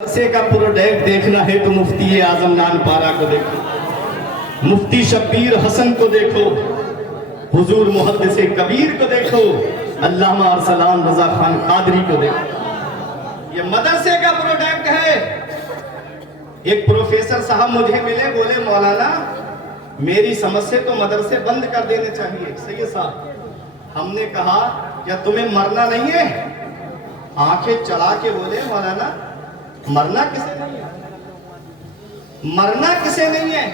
मदरसे का प्रोडक्ट देखना है तो मुफ्ती आजम नानपारा को देखो, मुफ्ती शब्बीर हसन को देखो, हुजूर मुहद्दिस कबीर को देखो, अल्लामा अरसलान रजा खान कादरी को देखो। ये मदरसे का प्रोडक्ट है। एक प्रोफेसर साहब मुझे मिले, बोले मौलाना मेरी समझ से तो मदरसे बंद कर देने चाहिए। सही साहब, हमने कहा क्या तुम्हें मरना नहीं है? आंखें चढ़ा के बोले मौलाना मरना किसे नहीं है, मरना किसे नहीं है,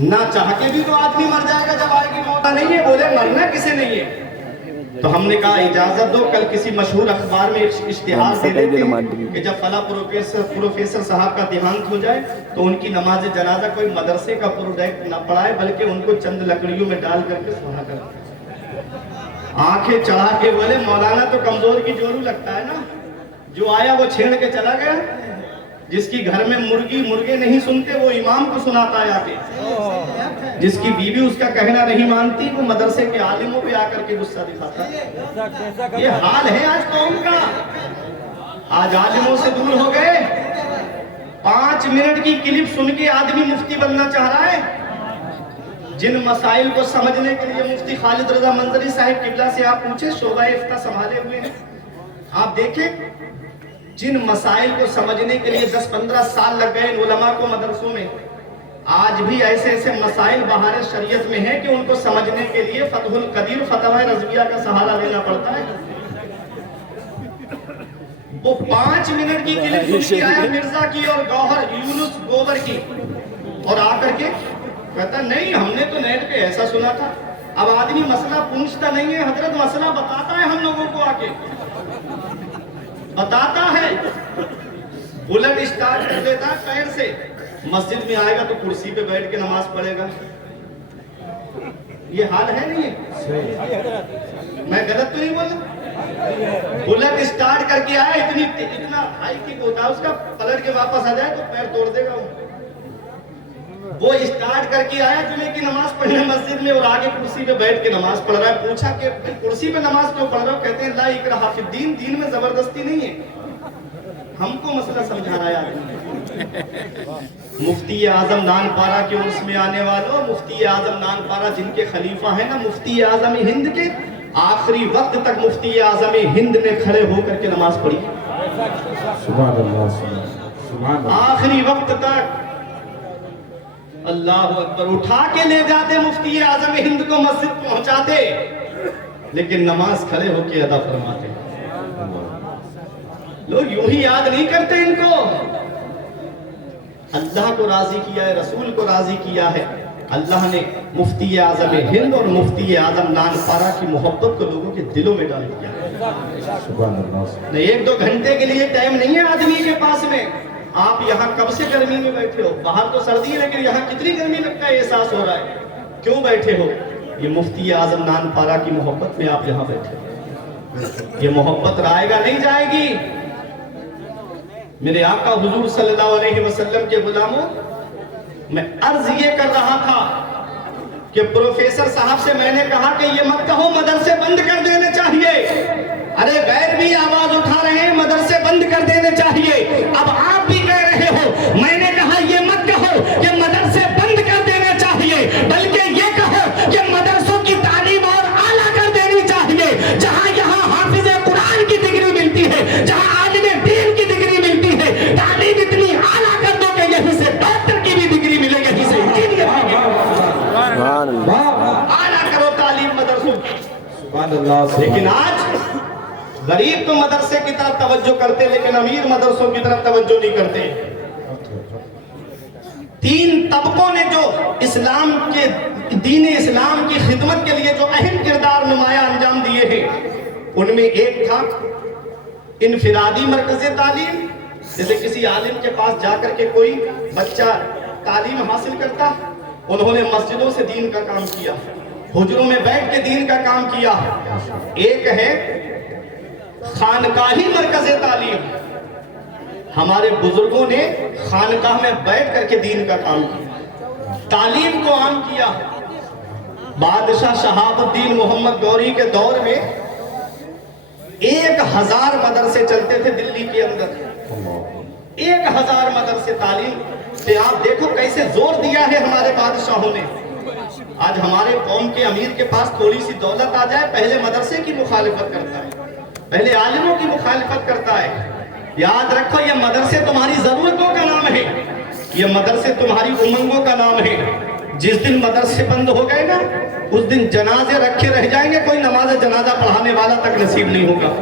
ना चाह के भी तो आदमी मर जाएगा जब आएगी मौत। नहीं है, बोले मरना किसे नहीं है। तो हमने कहा इजाजत दो, कल किसी मशहूर अखबार में इश्तिहार दे देते हैं कि जब फला प्रोफेसर साहब का देहांत हो जाए तो उनकी नमाज जनाजा कोई मदरसे का प्रोडक्ट न पढ़ाए बल्कि उनको चंद लकड़ियों में डाल करके सुना कर। आंखें चढ़ा के बोले मौलाना तो कमजोर की जोरू लगता है ना, जो आया वो छेड़ के चला गया। जिसकी घर में मुर्गी मुर्गे नहीं सुनते वो इमाम को सुनाता है आके। जिसकी बीवी उसका कहना नहीं मानती वो मदरसे के आलिमों पे आकर के गुस्सा दिखाता है। ये हाल है आज कौम का। आज आलिमों से दूर हो गए। 5 मिनट की क्लिप सुन के आदमी मुफ्ती बनना चाह रहा है। जिन मसाइल को समझने के लिए मुफ्ती खालिद रजा मंजरी साहिब किबला से आप पूछे, शोबा इफ्ता संभाले हुए हैं, आप देखें जिन मसाइल को समझने के लिए 10-15 साल लग गए उलमा को मदरसों में, आज भी ऐसे ऐसे मसाइल बहार शरीयत में हैं कि उनको समझने के लिए फतहुल कदीर फतवा रज़विया का सहारा लेना पड़ता है। वो 5 मिनट की क्लिप सुन के आया मिर्जा की और गौहर यूनुस गोबर की, और आकर के कहता नहीं हमने तो नेट पे ऐसा सुना था। अब आदमी मसला पूछता नहीं है, हजरत मसला बताता है, हम लोगों को आके बताता है। बुलेट स्टार्ट कर देता है पैर से, मस्जिद में आएगा तो कुर्सी पे बैठ के नमाज पढ़ेगा। ये हाल है नहीं है? मैं गलत तो नहीं बोला? बुलेट स्टार्ट करके आया, इतना हाई किक होता है उसका, पलट के वापस आ जाए तो पैर तोड़ देगा वो स्टार्ट करके आया जुमे की नमाज पढ़ने मस्जिद में और आगे कुर्सी पे बैठ के नमाज पढ़ रहा है। पूछा कि कुर्सी पे नमाज क्यों पढ़ रहा हो? कहते हैं ला इकराहा फिद्दीन, दीन में जबरदस्ती नहीं है। हमको मसला समझा रहा है। मुफ्ती आजम नानपारा के उर्स में आने वालों, मुफ्ती आजम नानपारा जिनके खलीफा है ना मुफ्ती आजम हिंद के, आखिरी वक्त तक मुफ्ती आजम हिंद ने खड़े होकर के नमाज पढ़ी। आखिरी वक्त तक अल्लाह अकबर, उठा के ले जाते मुफ्ती आजम हिंद को, मस्जिद पहुंचाते, लेकिन नमाज खड़े होके अदा फरमाते। लोग यूं ही याद नहीं करते इनको। अल्लाह को राजी किया है, रसूल को राजी किया है। अल्लाह ने मुफ्ती आजम हिंद और मुफ्ती आजम नानपारा की मोहब्बत को लोगों के दिलों में डाल दिया है। 1-2 घंटे के लिए टाइम नहीं है आदमी के पास में। आप यहाँ कब से गर्मी में बैठे हो? बाहर तो सर्दी है लेकिन यहाँ कितनी गर्मी लगता है एहसास हो रहा है। क्यों बैठे हो? ये मुफ्ती आजम नानपारा की मोहब्बत में आप यहाँ बैठे हो। ये मोहब्बत आएगा नहीं जाएगी। मेरे आका हुजूर सल्लल्लाहु अलैहि वसल्लम के गुलामों, मैं अर्ज ये कर रहा था कि प्रोफेसर साहब से मैंने कहा कि ये मत कहो मदरसे बंद कर देने चाहिए। अरे गैर भी आवाज उठा रहे हैं मदरसे बंद कर देने चाहिए। अब आप भी कह रहे हो। मैंने कहा ये मत कहो कि मदरसे बंद कर देने चाहिए, बल्कि ये कहो कि मदरसों की तालीम और आला कर देनी चाहिए। जहां यहाँ हाफिज कुरान की डिग्री मिलती है, जहां आलिम दीन की डिग्री मिलती है, तालीम इतनी आला कर दो कि यहीं से डॉक्टर की भी डिग्री मिले, यहीं से इंजीनियर की भी। आला करो तालीम मदरसों की। लेकिन आज गरीब तो मदरसे की तरफ तवज्जो करते, लेकिन अमीर मदरसों की तरफ तवज्जो नहीं करते। 3 तबकों ने जो इस्लाम के दीन इस्लाम की खिदमत के लिए जो अहम किरदार नुमाया अंजाम दिए हैं, उनमें एक था इनफिरादी मरकज़े तालीम। जैसे किसी आलिम के पास जाकर के कोई बच्चा तालीम हासिल करता, उन्होंने मस्जिदों से दीन का काम किया, हुजरों में बैठ के दीन का काम किया। एक है खानकाही मरकज़े तालीम। हमारे बुजुर्गों ने खानकाह में बैठ करके दीन का काम किया, तालीम को आम किया। बादशाह शहाबुद्दीन मोहम्मद गौरी के दौर में 1000 मदरसे चलते थे दिल्ली के अंदर। 1000 मदरसे तालीम पे आप देखो कैसे जोर दिया है हमारे बादशाहों ने। आज हमारे कौम के अमीर के पास थोड़ी सी दौलत आ जाए, पहले मदरसे की मुखालिफत करता है, पहले आलिमों की मुखालिफत करता है। याद रखो ये मदरसे तुम्हारी जरूरतों का नाम है, ये मदरसे तुम्हारी उमंगों का नाम है। जिस दिन मदरसे बंद हो गए ना, उस दिन जनाजे रखे रह जाएंगे, कोई नमाज जनाजा पढ़ाने वाला तक नसीब नहीं होगा।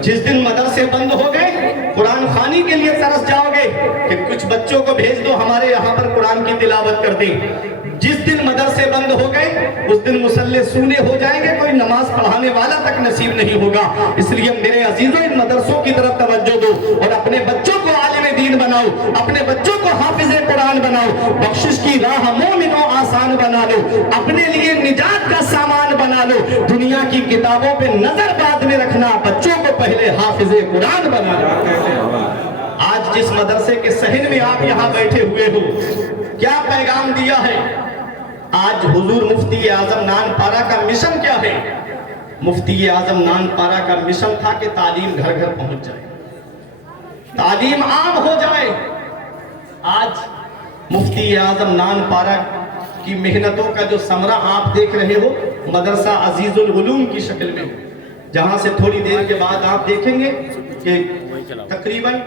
जिस दिन मदरसे बंद हो गए, कुरान खानी के लिए तरस जाओगे कि कुछ बच्चों को भेज दो हमारे यहाँ पर कुरान की तिलावत कर दें। जिस दिन मदरसे बंद हो गए, उस दिन मुसल्ले सूने हो जाएंगे, कोई नमाज पढ़ाने वाला तक नसीब नहीं होगा। इसलिए मेरे अजीजों, इन मदरसों की तरफ तवज्जो दो और अपने बच्चों को आलिम दीन बनाओ, अपने बच्चों को हाफिज कुरान बनाओ, बख्शिश की राह मोमिनों आसान बना लो, अपने लिए निजात का सामान बना लो। दुनिया की किताबों पे नजर बाद में रखना, बच्चों को पहले हाफिज कुरान बना लो। आज जिस मदरसे के सहन में आप यहाँ बैठे हुए हो, क्या पैगाम दिया है? आज हुजूर मुफ्ती आजम नानपारा का मिशन क्या है? मुफ्ती आजम नानपारा का मिशन था कि तालीम घर घर पहुंच जाए, तालीम आम हो जाए। आज मुफ्ती आजम नानपारा की मेहनतों का जो समरा आप देख रहे हो, मदरसा अजीजुल उलूम की शक्ल में, जहां से थोड़ी देर के बाद आप देखेंगे कि तकरीबन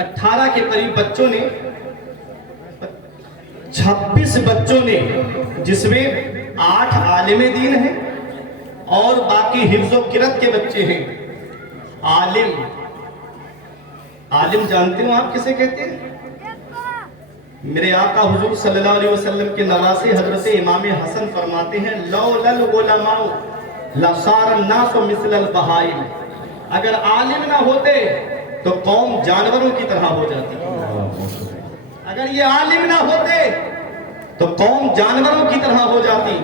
18 के करीब बच्चों ने, 26 बच्चों ने, जिसमें 8 आलिम दीन हैं और बाकी हिफ्ज़ो किरत के बच्चे हैं। आलिम, आलिम जानते हो आप किसे कहते हैं? मेरे आका हुजूर सल्लल्लाहु अलैहि वसल्लम के नवासे हजरत इमाम हसन फरमाते हैं, लौलल उलमाउ लसारन नास मिसलल बहाइम। अगर आलिम ना होते तो कौम जानवरों की तरह हो जाती। अगर ये आलिम ना होते तो कौम जानवरों की तरह हो जाती।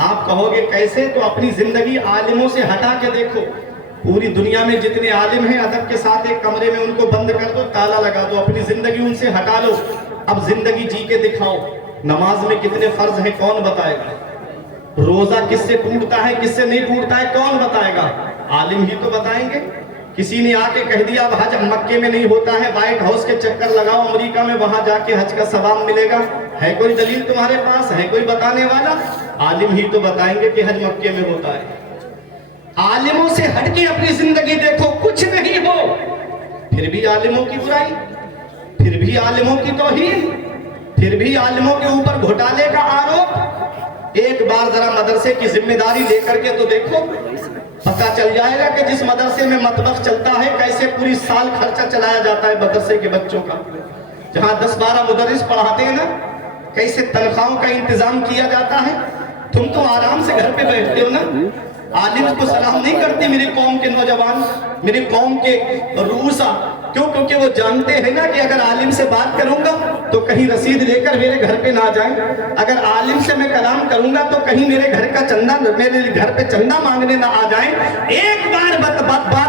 आप कहोगे कैसे? तो अपनी जिंदगी आलिमों से हटा के देखो। पूरी दुनिया में जितने आलिम हैं, अदब के साथ एक कमरे में उनको बंद कर दो, ताला लगा दो, अपनी जिंदगी उनसे हटा लो, अब जिंदगी जी के दिखाओ। नमाज में कितने फर्ज हैं कौन बताएगा? रोजा किससे टूटता है किससे नहीं टूटता है कौन बताएगा? आलिम ही तो बताएंगे। किसी ने आके कह दिया अब हज मक्के में नहीं होता है, व्हाइट हाउस के चक्कर लगाओ अमेरिका में, वहां जाके हज का सवाब मिलेगा। है कोई दलील तुम्हारे पास? है कोई बताने वाला? आलिम ही तो बताएंगे कि हज मक्के में होता है। आलिमों से हटके अपनी जिंदगी देखो, कुछ नहीं हो, फिर भी आलिमों की बुराई, फिर भी आलिमों की तौहीन, फिर भी आलिमों के ऊपर घोटाले का आरोप। एक बार जरा मदरसे की जिम्मेदारी लेकर के तो देखो, पता चल जाएगा कि जिस मदरसे में मतबख चलता है, कैसे पूरी साल खर्चा चलाया जाता है मदरसे के बच्चों का। जहां 10-12 मुदर्रिस पढ़ाते हैं ना, कैसे तनख्वाहों का इंतजाम किया जाता है। तुम तो आराम से घर पे बैठते हो ना, आलिम को सलाम नहीं करते मेरी कौम के नौजवान, मेरी कौम के रूसा। क्यों? क्योंकि वो जानते हैं ना कि अगर आलिम से बात करूंगा तो कहीं रसीद लेकर मेरे घर पे ना जाए, अगर आलिम से मैं कलाम करूंगा तो कहीं मेरे घर का चंदा, मेरे घर पे चंदा मांगने ना आ जाए। एक बार बात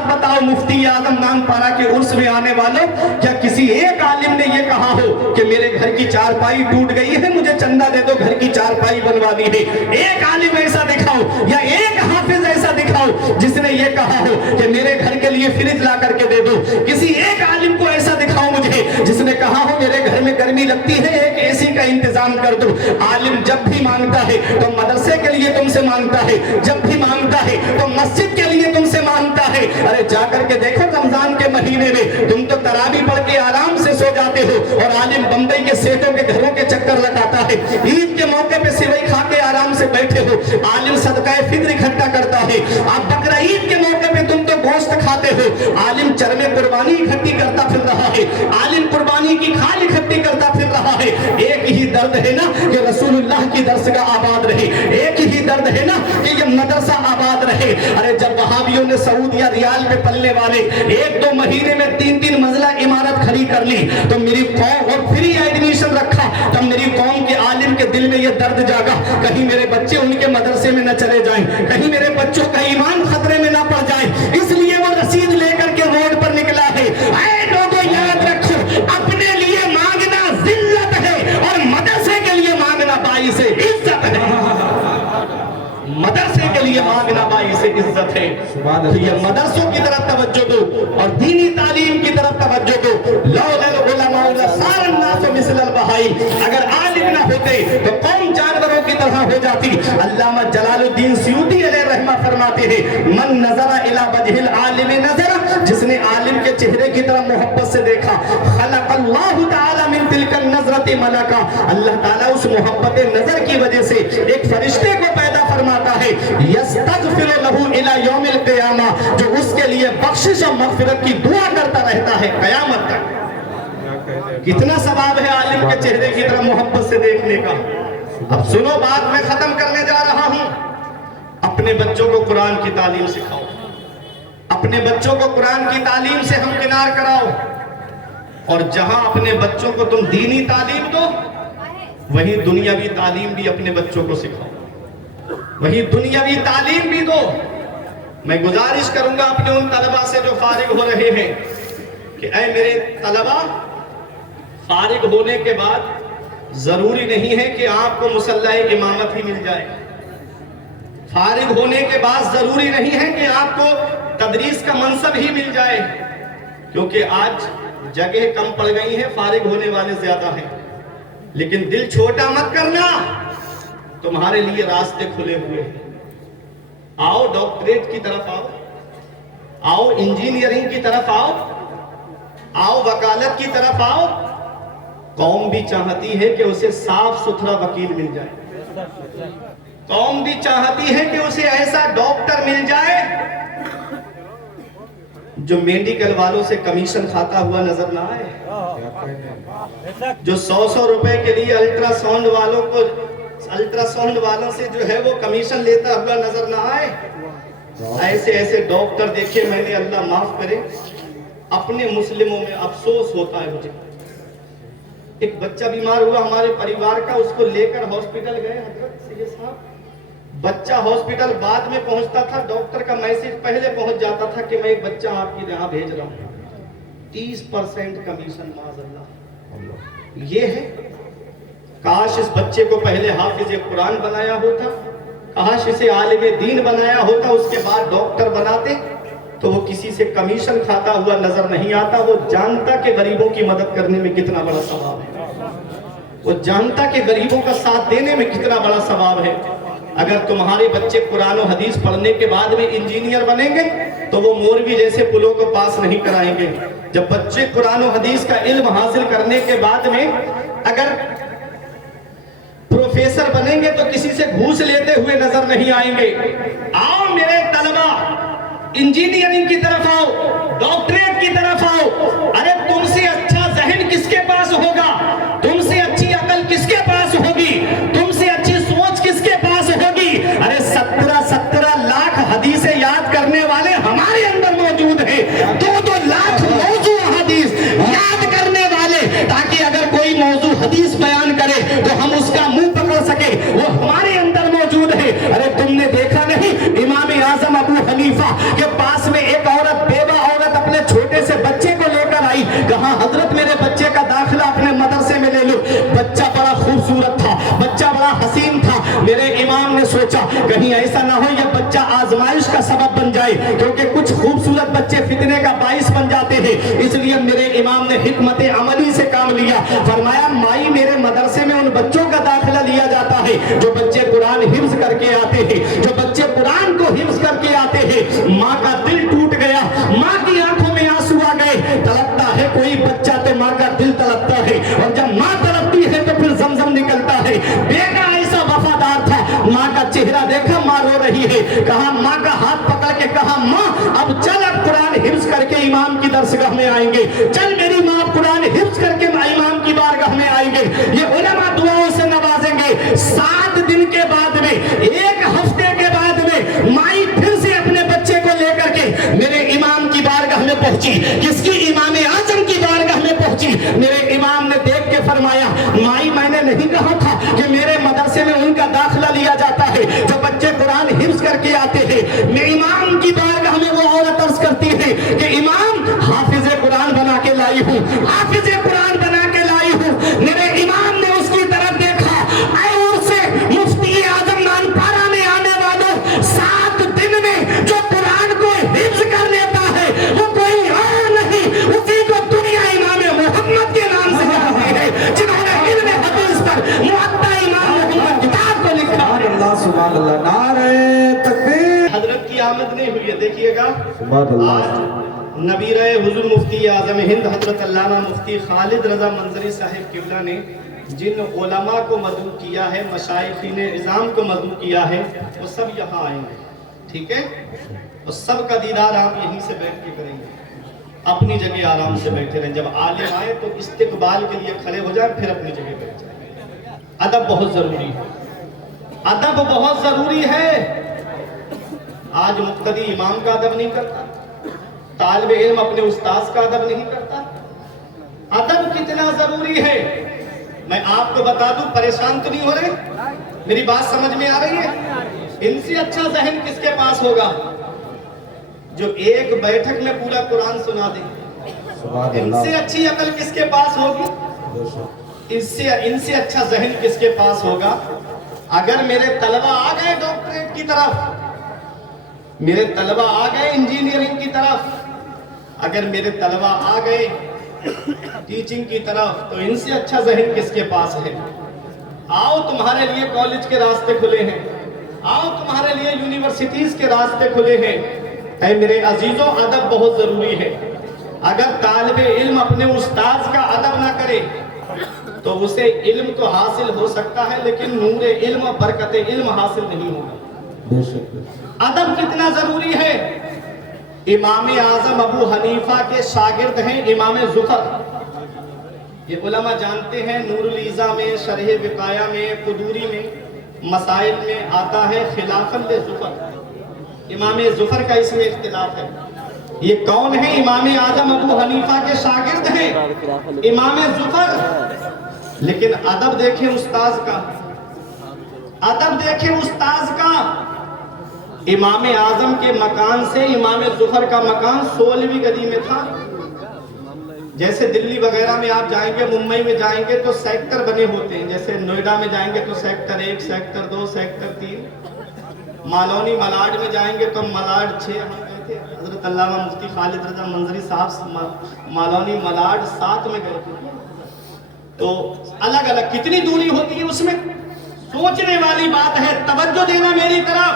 बताओ, मुफ्ती आजम नानपारा के उर्स में आने वालों, क्या किसी एक आलिम ने ये कहा हो कि मेरे घर की चारपाई टूट गई है, मुझे चंदा दे दो, घर की चारपाई बनवानी है? एक आलिम ऐसा दिखाओ या एक हाफिज ऐसा दिखाओ जिसने ये कहा हो कि मेरे घर के लिए फ्रिज ला करके दे दो। किसी एक आलिम को ऐसा दिखाओ मुझे जिसने कहा हो मेरे घर में गर्मी लगती है, एक एसी का इंतजाम कर दो। आलिम जब भी मांगता है तो मदरसे के लिए तुमसे मांगता है, जब भी मांगता है तो मस्जिद के लिए तुमसे मांगता है। अरे जाकर के देखो, रमजान के महीने में तुम तो तरावी पढ़ के आराम से सो जाते हो और आलिम बंबई के सेठों के घरों के चक्कर लगाता है। ईद के मौके पे सिवई खा के आराम से बैठे हो, आलिम सदका फित्र इकट्ठा करता है। आप बकरा ईद के मौके पे तुम तो गोश्त खाते हो, आलिम चरमे कुर्बानी इकट्ठी करता फिर रहा है, आलिम कुर्बानी की खाल इकट्ठी करता फिर रहा है। एक ही दर्द है ना कि रसूलुल्लाह की दरसगाह आबाद रहे, एक ही दर्द है ना कि ये मदरसा आबाद रहे। अरे जब वहाबियों ने सऊदिया रियाल पे पलने वाले 1-2 महीने में 3-3 मंजिला इमारत खड़ी कर ली तो मेरी कौम, और फ्री एडमिशन रखा, तब मेरी कौम के आलिम के दिल में ये दर्द जागा, कहीं मेरे बच्चे उनके मदरसे में न चले जाएं, कहीं मेरे बच्चों का ईमान खतरे में न पड़ जाए। इसलिए वो रसीद लेकर के रोड पर निकला है। ऐ लोगों याद रखो, अपने लिए मांगना जिल्लत है और मदरसे के लिए मांगना बाइस इज्जत है। मदरसे के लिए मांगना बाइस इज्जत है। तो ये मदरसों की तरफ तवज्जो दो और दीनी तालीम की तरफ तवज्जो दो। مثل البہائم، اگر عالم نہ ہوتے تو قوم جانوروں کی طرح ہو جاتی۔ علامہ جلال الدین سیوطی علیہ رحمہ فرماتے ہیں من نظر الی وجہ العالم نظر، جس نے عالم کے چہرے کی طرف محبت سے دیکھا، خلق اللہ تعالی من تلک النظرۃ ملکا، اللہ تعالیٰ اس محبت نظر کی وجہ سے ایک فرشتے کو پیدا فرماتا ہے، یستغفر لہ الی یوم القیامہ، جو اس کے لیے بخشش اور مغفرت کی دعا کرتا رہتا ہے قیامت تک۔ کتنا ثواب ہے عالم کے چہرے کی طرف محبت سے دیکھنے کا۔ اب سنو بات میں ختم کرنے جا رہا ہوں، اپنے بچوں کو قرآن کی تعلیم سکھاؤ، اپنے بچوں کو قرآن کی تعلیم سے ہمکنار کراؤ، اور جہاں اپنے بچوں کو تم دینی تعلیم دو وہیں دنیاوی تعلیم بھی اپنے بچوں کو سکھاؤ، وہیں دنیاوی تعلیم بھی دو۔ میں گزارش کروں گا اپنے ان طلباء سے جو فارغ ہو رہے ہیں کہ اے میرے طلباء، فارغ ہونے کے بعد ضروری نہیں ہے کہ آپ کو مصلح امامت ہی مل جائے، فارغ ہونے کے بعد ضروری نہیں ہے کہ آپ کو تدریس کا منصب ہی مل جائے، کیونکہ آج جگہ کم پڑ گئی ہیں، فارغ ہونے والے زیادہ ہیں، لیکن دل چھوٹا مت کرنا، تمہارے لیے راستے کھلے ہوئے ہیں۔ آؤ ڈاکٹریٹ کی طرف آؤ، آؤ انجینئرنگ کی طرف آؤ، آؤ وکالت کی طرف آؤ۔ قوم بھی چاہتی ہے کہ اسے صاف ستھرا وکیل مل جائے، قوم بھی چاہتی ہے کہ اسے ایسا ڈاکٹر مل جائے جو میڈیکل والوں سے کمیشن کھاتا ہوا نظر نہ آئے، جو 100 روپے کے لیے الٹرا ساؤنڈ والوں سے جو ہے وہ کمیشن لیتا ہوا نظر نہ آئے۔ ایسے ڈاکٹر دیکھے میں نے، اللہ معاف کرے، اپنے مسلموں میں افسوس ہوتا ہے مجھے۔ ایک بچہ بیمار ہوا ہمارے پریوار کا، اس کو لے کر ہاسپٹل گئے، حضرت سید صاحب، بچہ ہاسپٹل بعد میں پہنچتا تھا، ڈاکٹر کا میسج پہلے پہنچ جاتا تھا کہ میں ایک بچہ آپ کی یہاں بھیج رہا ہوں، 30% کمیشن، معاذ اللہ۔ یہ ہے، کاش اس بچے کو پہلے حافظ قرآن بنایا ہوتا، کاش اسے عالم دین بنایا ہوتا، اس کے بعد ڈاکٹر بناتے تو وہ کسی سے کمیشن کھاتا ہوا نظر نہیں آتا۔ وہ جانتا کہ غریبوں کی مدد کرنے میں کتنا بڑا ثواب ہے، وہ جانتا کہ غریبوں کا ساتھ دینے میں کتنا بڑا ثواب ہے۔ اگر تمہارے بچے قرآن و حدیث پڑھنے کے بعد میں انجینئر بنیں گے تو وہ مولوی جیسے پلوں کو پاس نہیں کرائیں گے۔ جب بچے قرآن و حدیث کا علم حاصل کرنے کے بعد میں اگر پروفیسر بنیں گے تو کسی سے گھوس لیتے ہوئے نظر نہیں آئیں گے۔ آؤ میرے طلبہ، انجینئرنگ کی طرف آؤ، ڈاکٹریٹ کی طرف آؤ۔ ارے تم سے اچھا ذہن کس کے پاس ہوگا؟ تم سے اچھی عقل کس کے پاس ہوگی؟ تم سے اچھی سوچ کس کے پاس ہوگی؟ ارے 17 لاکھ حدیثیں یاد کرنے والے ہمارے اندر موجود ہیں، 2 لاکھ موضوع حدیث یاد کرنے والے، تاکہ اگر کوئی موضوع حدیث بیان کرے تو ہم اس کا منہ پکڑ سکے، وہ ہمارے اندر موجود ہے۔ ارے تم نے دیکھا نہیں امام اعظم ابو حنیفہ کے پاس میں ایک عورت، بیوہ عورت، اپنے چھوٹے سے بچے کو لے کر آئی، کہا حضرت میرے بچے کا داخلہ اپنے مدرسے میں لے لو۔ بچہ بڑا خوبصورت تھا، بچہ بڑا حسین تھا۔ میرے امام نے سوچا کہیں ایسا نہ ہو یہ بچہ آزمائش کا سبب بن جائے، کیونکہ کچھ خوبصورت بچے فتنے کا باعث بن جاتے ہیں۔ اس لیے میرے امام نے حکمت عملی سے کام لیا، فرمایا مائی میرے مدرسے میں ان بچوں کا داخلہ لیا جاتا ہے جو بچے قرآن حفظ کر کے آتے ہیں، جو بچے قرآن کو حفظ کر کے آتے ہیں۔ ماں کا دل ٹوٹ گیا، ماں کی آنکھوں میں آنسو آ گئے۔ تڑپتا ہے کوئی بچہ تو ماں کا دل تڑپتا ہے، اور جب ماں تڑپتی ہے تو پھر زمزم نکلتا ہے۔ بیٹا ایسا وفادار تھا، ماں کا چہرہ دیکھا ماں رو رہی ہے، کہا ماں کا ہاتھ پکڑ کے کہا ماں اب چل، اب قرآن حفظ کر کے امام کی درسگاہ میں آئیں گے، چل میری ماں اب قرآن حفظ کر کے امام کی بارگاہ میں آئیں گے، یہ علماء دعاؤں سے نوازیں گے۔ 7 دن کے بعد میں، 1 ہفتے کے بعد میں، مائی پھر سے اپنے بچے کو لے کر کے میرے امام کی بارگاہ میں پہنچی، کس کی؟ امام اعظم کی بارگاہ میں پہنچی۔ میرے امام نے دیکھ کے فرمایا مائی میں نے نہیں کہا تھا کہ میرے مدرسے میں ان کا داخلہ لیا جاتا ہے جو بچے قرآن حفظ کر کے آتے ہیں؟ میں امام کی بارگاہ میں وہ عورت عرض کرتی ہے کہ امام حافظ قرآن بنا کے لائی ہوں، حافظ قرآن بنا کے لائی ہوں۔ میرے امام نے اس کی طرف دیکھا، اے اور سے مفتی اعظم نان پارا میں آنے والوں، 7 دن میں جو قرآن کو حفظ کر لیتا ہے وہ کوئی اور نہیں، اسی کو دنیا امام محمد کے نام سے جانتی ہے، جنہوں آج نبیر حضور مفتی اعظم ہند حضرت علامہ مفتی خالد رضا منظری صاحب قبلہ نے جن علماء کو مدعو کیا ہے، مشائخین عظام کو مدعو کیا ہے، وہ سب یہاں آئیں گے، ٹھیک ہے؟ اور سب کا دیدار آپ یہیں سے بیٹھ کے کریں گے، اپنی جگہ آرام سے بیٹھے رہیں۔ جب عالم آئے تو استقبال کے لیے کھڑے ہو جائیں، پھر اپنی جگہ بیٹھ جائیں۔ ادب بہت ضروری ہے، ادب بہت ضروری ہے۔ آج مقتدی امام کا ادب نہیں کرتا، طالب علم اپنے استاذ کا ادب نہیں کرتا۔ ادب کتنا ضروری ہے، میں آپ کو بتا دوں، پریشان تو نہیں ہو رہے؟ میری بات سمجھ میں آ رہی ہے؟ ان سے اچھا ذہن کس کے پاس ہوگا جو ایک بیٹھک میں پورا قرآن سنا دے؟ ان سے اچھی عقل کس کے پاس ہوگی؟ ان سے اچھا ذہن کس کے پاس ہوگا؟ اگر میرے طلبہ آ گئے ڈاکٹریٹ کی طرف، میرے طلبہ آ گئے انجینئرنگ کی طرف، اگر میرے طلبہ آ گئے ٹیچنگ کی طرف، تو ان سے اچھا ذہن کس کے پاس ہے؟ آؤ تمہارے لیے کالج کے راستے کھلے ہیں، آؤ تمہارے لیے یونیورسٹیز کے راستے کھلے ہیں۔ اے میرے عزیزوں، ادب بہت ضروری ہے۔ اگر طالب علم اپنے استاذ کا ادب نہ کرے تو اسے علم تو حاصل ہو سکتا ہے، لیکن نور علم اور برکت علم حاصل نہیں ہوگا۔ ادب کتنا ضروری ہے۔ امام اعظم ابو حنیفہ کے شاگرد ہیں امام زفر، یہ علماء جانتے ہیں، نور العیزہ میں، شرح وقایہ میں، قدوری میں، مسائل میں آتا ہے خلافاً لزفر۔ امام زفر کا اس میں اختلاف ہے۔ یہ کون ہے؟ امام اعظم ابو حنیفہ کے شاگرد ہیں امام زفر۔ لیکن ادب دیکھیں استاذ کا، ادب دیکھیں استاذ کا۔ امام اعظم کے مکان سے امام زفر کا مکان 16ویں صدی میں تھا۔ جیسے دلی وغیرہ میں آپ جائیں گے، ممبئی میں جائیں گے تو سیکٹر بنے ہوتے ہیں، جیسے نوئیڈا میں جائیں گے تو sector 1، sector 2، sector 3۔ Malvani Malad میں جائیں گے تو ملاڈ 6، ہم گئے تھے حضرت علامہ مفتی خالد رضا منظری صاحب مالونی ملاڈ 7 میں گئے تھے۔ تو الگ الگ کتنی دوری ہوتی ہے اس میں؟ سوچنے والی بات ہے، توجہ دینا میری طرف۔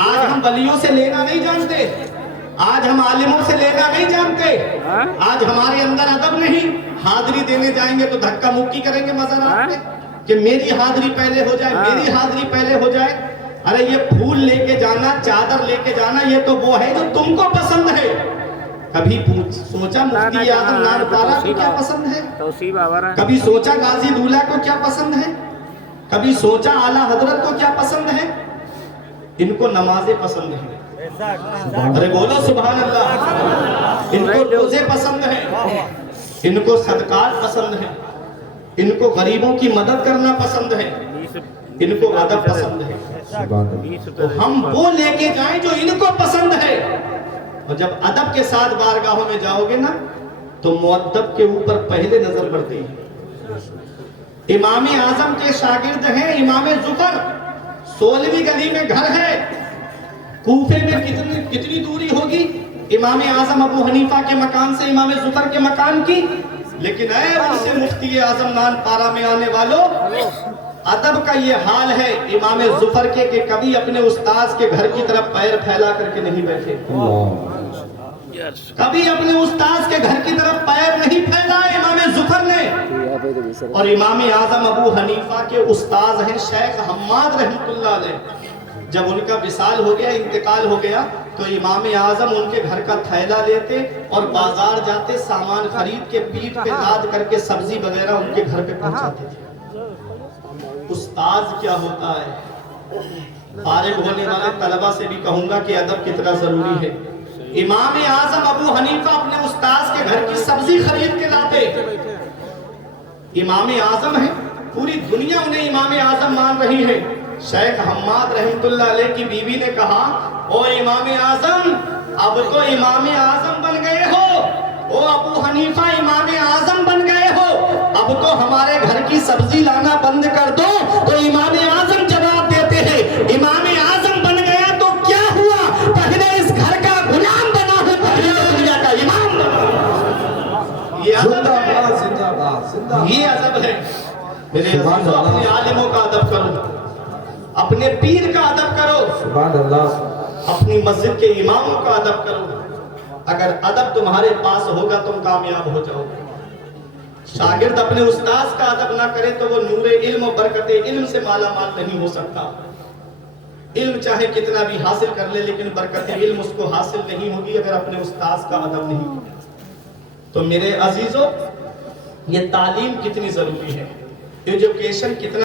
آج ہم ولیوں سے لینا نہیں جانتے، آج ہم عالموں سے لینا نہیں جانتے، آج ہمارے اندر ادب نہیں۔ حاضری دینے جائیں گے تو دھکا مکی کریں گے مزارات میں کہ میری حاضری پہلے ہو جائے، میری حاضری پہلے ہو جائے۔ ارے یہ پھول لے کے جانا، چادر لے کے جانا، یہ تو وہ ہے جو تم کو پسند ہے۔ کبھی سوچا مفتی اعظم نان پارا کو کیا پسند ہے؟ کبھی سوچا غازی دولہ کو کیا پسند ہے؟ کبھی سوچا اعلیٰ حضرت کو کیا پسند ہے؟ ان کو نمازیں پسند ہیں، ارے بولو سبحان اللہ۔ ان کو روزے پسند ہیں، ان کو صدقات پسند ہیں، ان کو غریبوں کی مدد کرنا پسند ہے، ان کو ادب پسند ہے۔ تو ہم وہ لے کے جائیں جو ان کو پسند ہے۔ اور جب ادب کے ساتھ بارگاہوں میں جاؤ گے نا تو مؤدب کے اوپر پہلے نظر پڑتی ہے۔ امام اعظم کے شاگرد ہیں امام زفر، 16ویں گلی میں گھر ہے۔ کوفے میں کتنی دوری ہوگی امام اعظم ابو حنیفہ کے مکان سے امام زفر کے مکان کی؟ لیکن اے ان سے مفتی اعظم نان پارا میں آنے والوں، ادب کا یہ حال ہے امام زفر کے کہ کبھی اپنے استاذ کے گھر کی طرف پیر پھیلا کر کے نہیں بیٹھے، کبھی اپنے استاذ کے گھر کی طرف پیر نہیں پھیلا امام زفر نے۔ اور امام اعظم ابو حنیفہ کے استاذ ہیں شیخ حماد رحمۃ اللہ علیہ۔ جب ان کا وصال ہو گیا، انتقال ہو گیا، تو امام اعظم ان کے گھر کا تھیلا لیتے اور بازار جاتے، سامان خرید کے پیٹ پہ لاد کر کے سبزی وغیرہ ان کے گھر پہ پہنچاتے تھے۔ استاذ کیا ہوتا ہے؟ فارغ ہونے والے طلبہ سے بھی کہوں گا کہ ادب کتنا ضروری ہے۔ امام اعظم ابو حنیفہ اپنے استاذ کے گھر کی سبزی خرید کے لاتے۔ امام اعظم ہیں، پوری دنیا انہیں امام اعظم مان رہی ہے۔ شیخ حماد رحمۃ اللہ علیہ کی بیوی نے کہا، او امام اعظم، اب تو امام اعظم بن گئے ہو، او ابو حنیفہ امام اعظم بن گئے ہو، اب تو ہمارے گھر کی سبزی لانا بند کر دو۔ تو امام اعظم جواب دیتے ہیں، امام اعظم بن گیا تو کیا ہوا، پہلے اس گھر کا غلام بنا ہے، پہلے دنیا کا امام بنا۔ یہ ادب ہے، یہ ادب ہے۔ میرے عزیزو، اپنے عالموں کا ادب کرو، اپنے پیر کا ادب کرو، اپنی مسجد کے اماموں کا ادب کرو۔ اگر ادب تمہارے پاس ہوگا تم کامیاب ہو جاؤ گے۔ شاگرد اپنے استاذ کا ادب نہ کرے تو وہ نور علم و برکت علم سے مالا مال نہیں ہو سکتا۔ علم چاہے کتنا بھی حاصل کر لے لیکن برکت علم اس کو حاصل نہیں ہوگی اگر اپنے استاذ کا ادب نہیں ہوگا۔ تو میرے عزیزو، یہ تعلیم کتنی ضروری ہے، ایجوکیشن کتنا